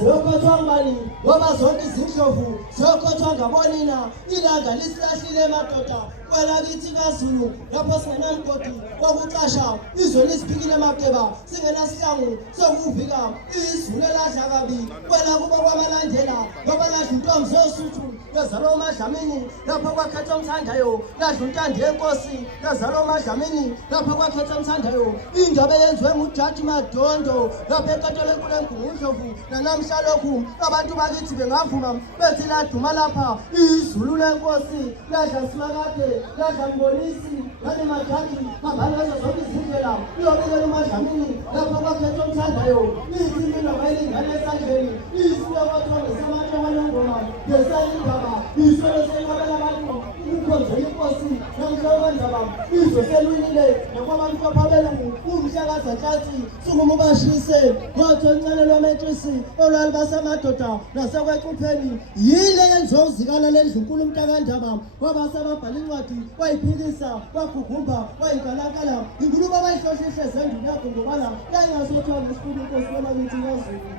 ziyokhothwa ngubani ngoba zonke izindlovu ziyokhothwa ngabonina. Ilanga lisilahlile madoda kwelakithi kaZulu lapho singenamgodi wokucasha. Izwe lisiphikile maqeba singenasihlangu sokuvika. Izulu eladla kabi kwela kubo kwamalandela ngoba ladla intombi zosuthu yazalwa uMadlamini lapho kwakhethwa umthandayo. Ladla untando yenkosi yazalwa uMadlamini lapho kwakhethwa umthandayo. Indaba eyenziwe nguJaji Madondo lapho enkantolo enkulu eNgungundlovu. Nanamhla lokhu abantu bakithi bengavuma bethi laduma lapha izulu lenkosi. Ladla Simakade, ladla Mbonisi nane majaji hambani ngazo zonke izindlela uyobekela uMadlamini lapho kwakhethwa umthandayo. Ithi mina bayilingane esandleni isuke kwathona samanye walengoma ngesayindaba isolo senqabela abantu ukukhonza inkosi namhla wendaba izwe selwinile nakwabantu baphabelungu umhlakazanhlansi sukuma ubashise ngothoncane lwametrisi olwalibasamadoda nasekwecupheni. Yile yenziwa uzikala lendlunkulu umntakandaba wabasababhala incwadi wayiphikisa wagugumba wayinkalakala. Inkulumo abayihlohlihle zendlu yakho ngobana yayingasothwa nesikhulu inkosi kwelakithi kaZulu.